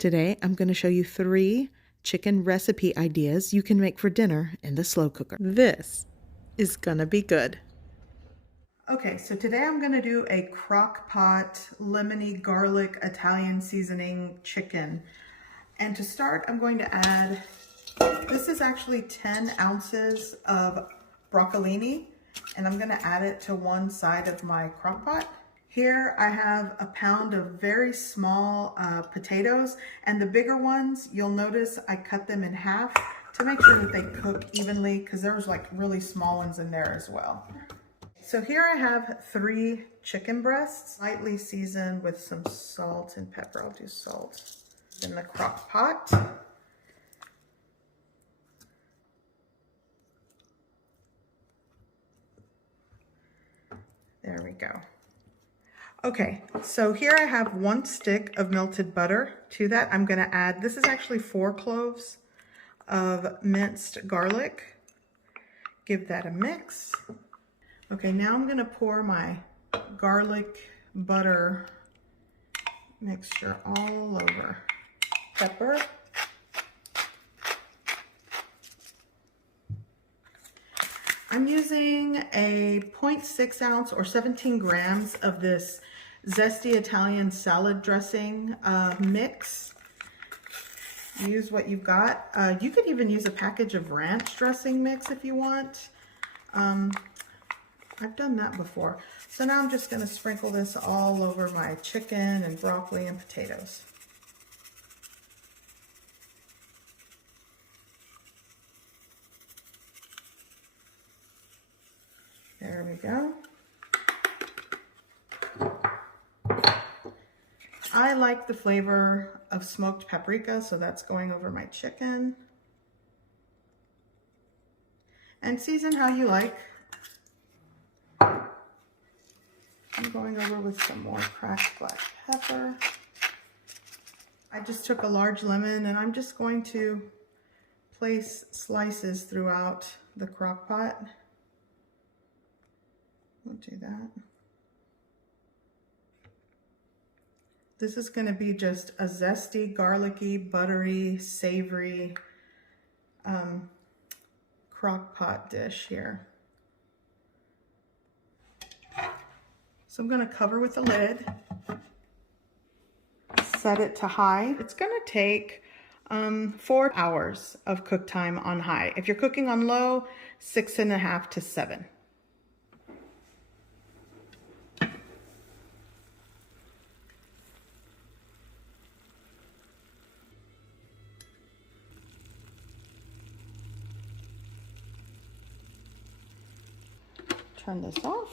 Today, I'm going to show you 3 chicken recipe ideas you can make for dinner in the slow cooker. This is gonna be good. Okay, so today I'm going to do a crock pot lemony garlic Italian seasoning chicken. And to start, I'm going to add, this is actually 10 ounces of broccolini, and I'm going to add it to one side of my crock pot. Here I have a pound of very small potatoes, and the bigger ones, you'll notice I cut them in half to make sure that they cook evenly, because there was like really small ones in there as well. So here I have 3 chicken breasts, lightly seasoned with some salt and pepper. I'll do salt in the crock pot. There we go. Okay, so here I have 1 stick of melted butter. To that, I'm going to add, this is actually 4 cloves of minced garlic. Give that a mix. Okay, now I'm going to pour my garlic butter mixture all over. Pepper. I'm using a 0.6 ounce or 17 grams of this zesty Italian salad dressing mix. Use what you've got. You could even use a package of ranch dressing mix if you want. I've done that before. So now I'm just going to sprinkle this all over my chicken and broccoli and potatoes. There we go. I like the flavor of smoked paprika, so that's going over my chicken. And season how you like. I'm going over with some more cracked black pepper. I just took a large lemon and I'm just going to place slices throughout the crock pot. We'll do that. This is going to be just a zesty, garlicky, buttery, savory crock pot dish here. So I'm going to cover with a lid, set it to high. It's going to take 4 hours of cook time on high. If you're cooking on low, 6.5 to 7. Turn this off.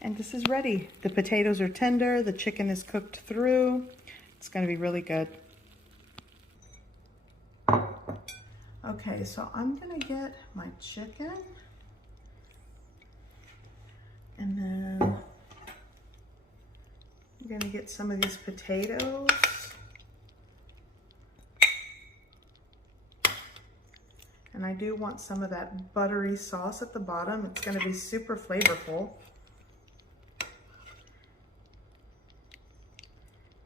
And this is ready. The potatoes are tender, the chicken is cooked through. It's going to be really good. Okay, so I'm going to get my chicken. And then I'm going to get some of these potatoes. And I do want some of that buttery sauce at the bottom. It's going to be super flavorful.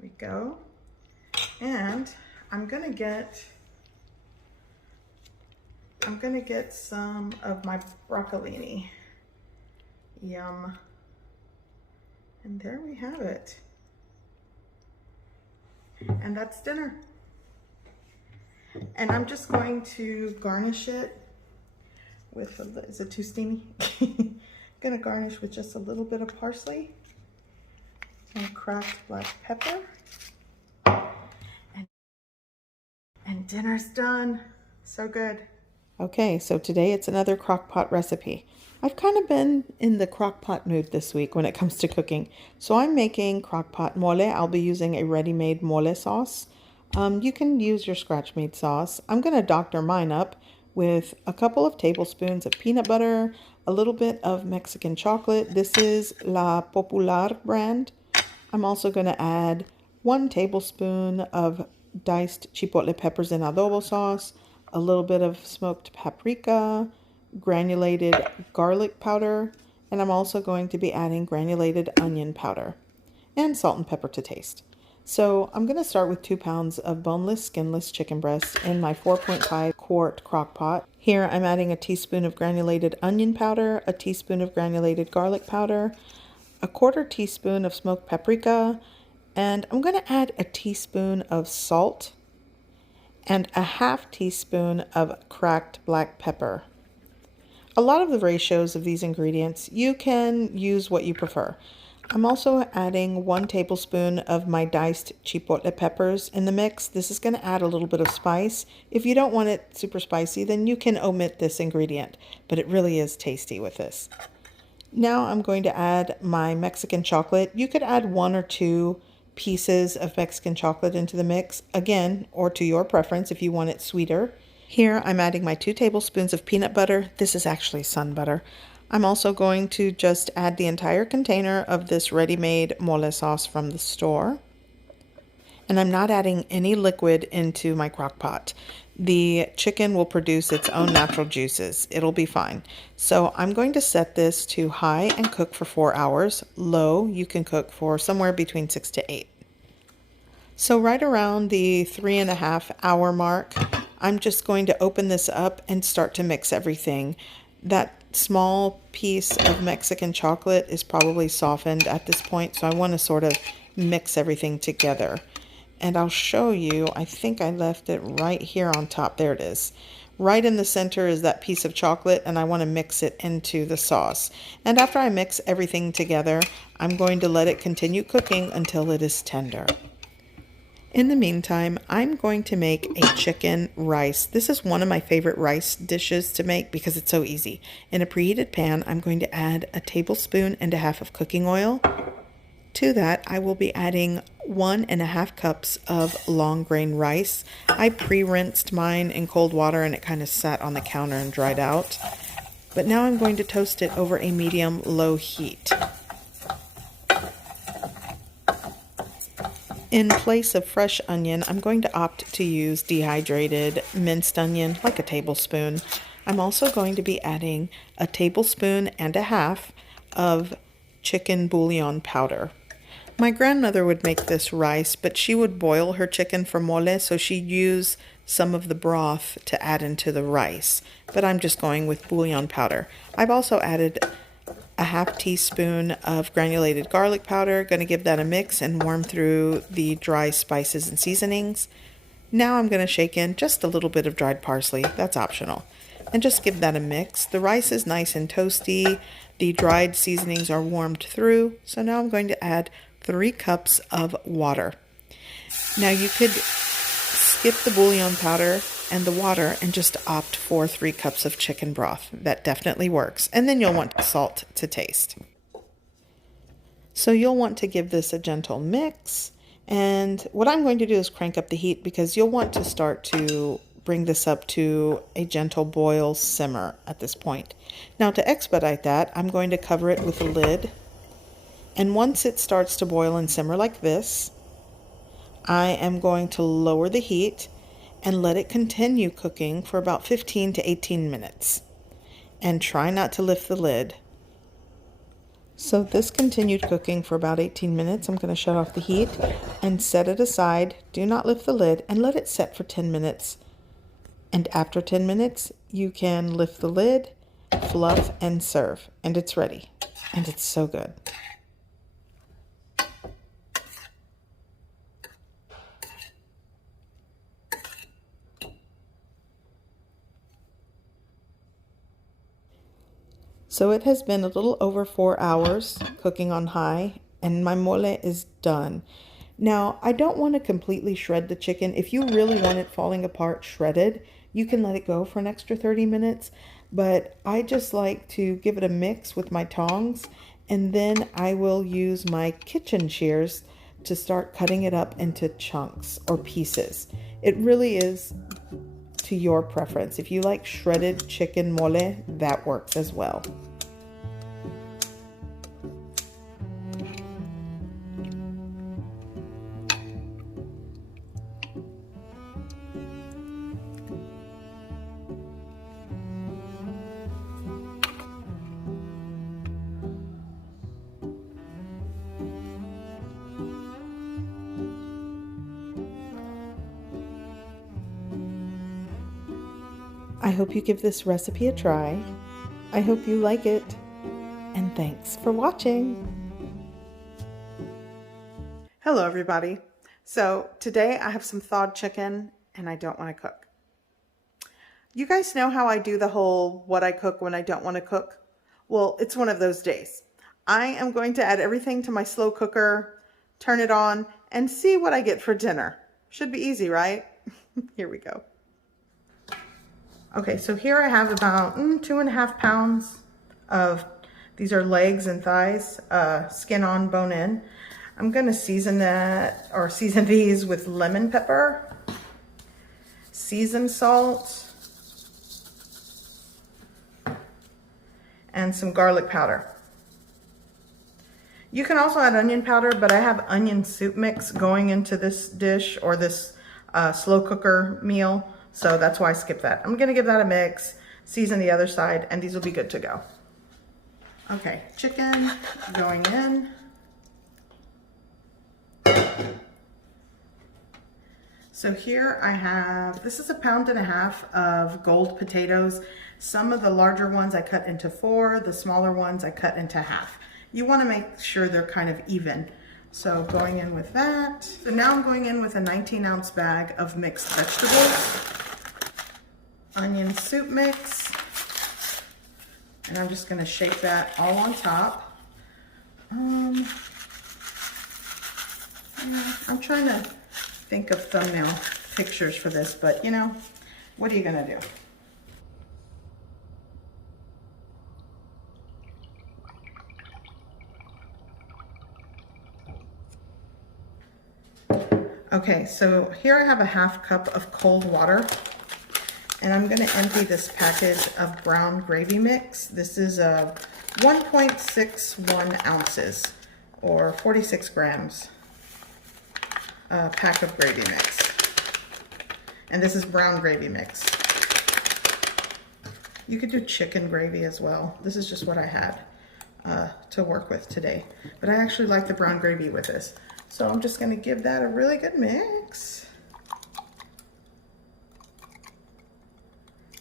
We go. And I'm gonna get some of my broccolini. Yum. And there we have it. And that's dinner. And I'm just going to garnish it with is it too steamy? I'm gonna garnish with just a little bit of parsley and cracked black pepper. And dinner's done. So good. Okay, so today it's another crock pot recipe. I've kind of been in the crock pot mood this week when it comes to cooking. So I'm making crock pot MOLÉ. I'll be using a ready-made MOLÉ sauce. You can use your scratch-made sauce. I'm going to doctor mine up with a couple of tablespoons of peanut butter, a little bit of Mexican chocolate. This is La Popular brand. I'm also going to add 1 tablespoon of diced chipotle peppers in adobo sauce, a little bit of smoked paprika, granulated garlic powder, and I'm also going to be adding granulated onion powder and salt and pepper to taste. So I'm going to start with 2 pounds of boneless, skinless chicken breast in my 4.5 quart crock pot. Here I'm adding a teaspoon of granulated onion powder, a teaspoon of granulated garlic powder, a 1/4 teaspoon of smoked paprika, and I'm going to add a teaspoon of salt and a 1/2 teaspoon of cracked black pepper. A lot of the ratios of these ingredients, you can use what you prefer. I'm also adding 1 tablespoon of my diced chipotle peppers in the mix. This is going to add a little bit of spice. If you don't want it super spicy, then you can omit this ingredient, but it really is tasty with this. Now I'm going to add my Mexican chocolate. You could add 1 or 2 pieces of Mexican chocolate into the mix, again, or to your preference if you want it sweeter. Here I'm adding my 2 tablespoons of peanut butter. This is actually sun butter. I'm also going to just add the entire container of this ready-made mole sauce from the store. And I'm not adding any liquid into my crock pot. The chicken will produce its own natural juices. It'll be fine. So I'm going to set this to high and cook for 4 hours. Low, you can cook for somewhere between 6 to 8. So right around the 3.5 hour mark, I'm just going to open this up and start to mix everything. That small piece of Mexican chocolate is probably softened at this point, so I want to sort of mix everything together. And I'll show you, I think I left it right here on top. There it is. Right in the center is that piece of chocolate, and I want to mix it into the sauce. And after I mix everything together, I'm going to let it continue cooking until it is tender. In the meantime, I'm going to make a chicken rice. This is one of my favorite rice dishes to make because it's so easy. In a preheated pan, I'm going to add 1.5 tablespoons of cooking oil. To that, I will be adding 1.5 cups of long grain rice. I pre-rinsed mine in cold water and it kind of sat on the counter and dried out. But now I'm going to toast it over a medium-low heat. In place of fresh onion, I'm going to opt to use dehydrated minced onion, like a tablespoon. I'm also going to be adding 1.5 tablespoons of chicken bouillon powder. My grandmother would make this rice, but she would boil her chicken for mole, so she'd use some of the broth to add into the rice. But I'm just going with bouillon powder. I've also added 1/2 teaspoon of granulated garlic powder. Going to give that a mix and warm through the dry spices and seasonings. Now I'm going to shake in just a little bit of dried parsley. That's optional. And just give that a mix. The rice is nice and toasty. The dried seasonings are warmed through. So now I'm going to add 3 cups of water. Now you could skip the bouillon powder and the water and just opt for 3 cups of chicken broth. That definitely works. And then you'll want salt to taste. So you'll want to give this a gentle mix. And what I'm going to do is crank up the heat because you'll want to start to bring this up to a gentle boil simmer at this point. Now to expedite that, I'm going to cover it with a lid. And once it starts to boil and simmer like this, I am going to lower the heat and let it continue cooking for about 15 to 18 minutes. And try not to lift the lid. So this continued cooking for about 18 minutes. I'm going to shut off the heat and set it aside. Do not lift the lid and let it set for 10 minutes. And after 10 minutes, you can lift the lid, fluff, and serve. And it's ready. And it's so good. So it has been a little over 4 hours cooking on high, and my mole is done. Now, I don't want to completely shred the chicken. If you really want it falling apart shredded, you can let it go for an extra 30 minutes. But I just like to give it a mix with my tongs, and then I will use my kitchen shears to start cutting it up into chunks or pieces. It really is to your preference. If you like shredded chicken mole, that works as well. I hope you give this recipe a try. I hope you like it. And thanks for watching. Hello everybody. So today I have some thawed chicken and I don't want to cook. You guys know how I do the whole what I cook when I don't want to cook? Well, it's one of those days. I am going to add everything to my slow cooker, turn it on, and see what I get for dinner. Should be easy, right? Here we go. Okay, so here I have about 2.5 pounds of, these are legs and thighs, skin on, bone in. I'm gonna season these with lemon pepper, seasoned salt, and some garlic powder. You can also add onion powder, but I have onion soup mix going into this dish or this slow cooker meal. So that's why I skipped that. I'm gonna give that a mix, season the other side, and these will be good to go. Okay, chicken going in. So here I have, this is 1.5 pounds of gold potatoes. Some of the larger ones I cut into 4, the smaller ones I cut into half. You wanna make sure they're kind of even. So going in with that. So now I'm going in with a 19-ounce bag of mixed vegetables. Onion soup mix, and I'm just going to shake that all on top. I'm trying to think of thumbnail pictures for this, but you know, what are you going to do? Okay, so here I have a 1/2 cup of cold water. And I'm gonna empty this package of brown gravy mix. This is 1.61 ounces or 46 grams pack of gravy mix. And this is brown gravy mix. You could do chicken gravy as well. This is just what I had to work with today. But I actually like the brown gravy with this. So I'm just gonna give that a really good mix.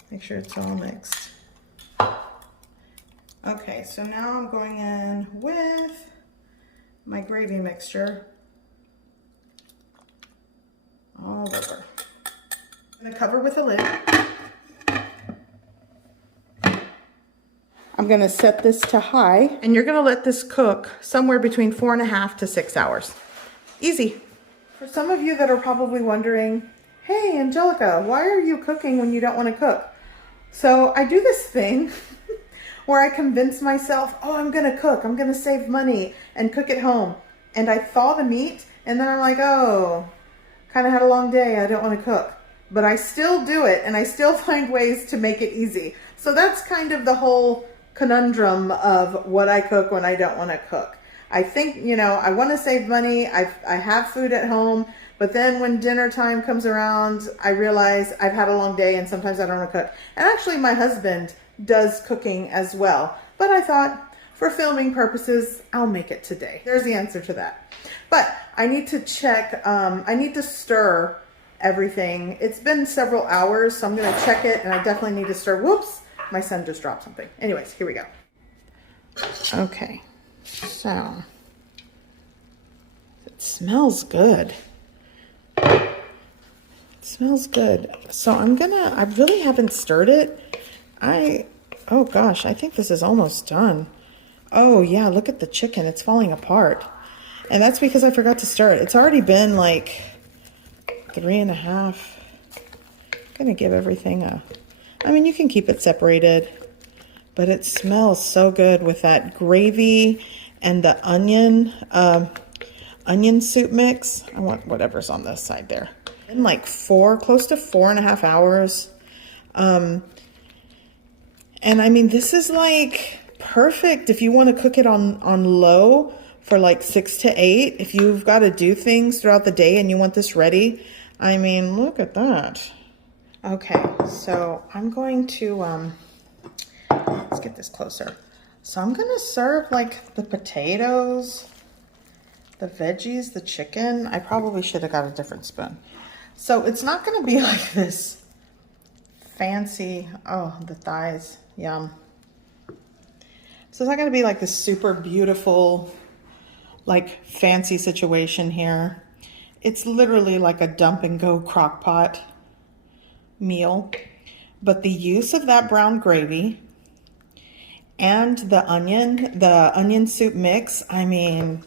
Make sure it's all mixed. Okay, so now I'm going in with my gravy mixture all over. I'm gonna cover with a lid. I'm gonna set this to high, and you're gonna let this cook somewhere between 4.5 to 6 hours. Easy. For some of you that are probably wondering, hey, Angelica, why are you cooking when you don't wanna cook? So I do this thing where I convince myself, oh, I'm gonna cook, I'm gonna save money and cook at home. And I thaw the meat and then I'm like, oh, kind of had a long day, I don't wanna cook. But I still do it and I still find ways to make it easy. So that's kind of the whole conundrum of what I cook when I don't wanna cook. I think, you know, I wanna save money, I have food at home, but then when dinner time comes around, I realize I've had a long day and sometimes I don't want to cook. And actually my husband does cooking as well. But I thought for filming purposes, I'll make it today. There's the answer to that. But I need to check, I need to stir everything. It's been several hours, so I'm going to check it and I definitely need to stir. Whoops, my son just dropped something. Anyways, here we go. Okay, so it smells good. Smells good. So I really haven't stirred it. Oh gosh, I think this is almost done. Oh yeah, look at the chicken. It's falling apart. And that's because I forgot to stir it. It's already been like 3.5. I'm gonna give everything I mean, you can keep it separated, but it smells so good with that gravy and the onion soup mix. I want whatever's on this side there. In like close to 4.5 hours. And I mean, this is like perfect if you want to cook it on low for like 6 to 8. If you've got to do things throughout the day and you want this ready, I mean, look at that. Okay, so I'm going to, let's get this closer. So I'm going to serve like the potatoes, the veggies, the chicken. I probably should have got a different spoon. So it's not going to be like this fancy. Oh, the thighs, yum. So it's not gonna be like this super beautiful, like fancy situation here. It's literally like a dump and go crock pot meal. But the use of that brown gravy and the onion soup mix, I mean,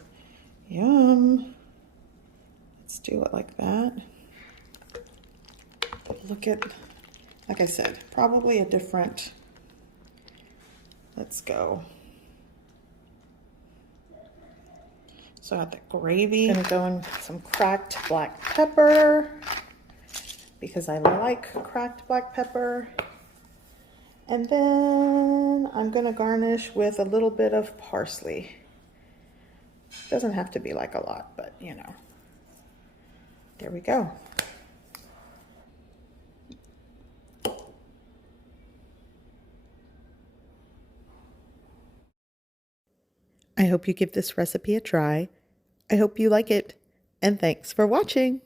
yum. Let's do it like that. Look at, like I said, probably a different, let's go. So I got the gravy. Gonna go in with some cracked black pepper because I like cracked black pepper. And then I'm gonna garnish with a little bit of parsley. Doesn't have to be like a lot, but you know. There we go. I hope you give this recipe a try. I hope you like it, and thanks for watching.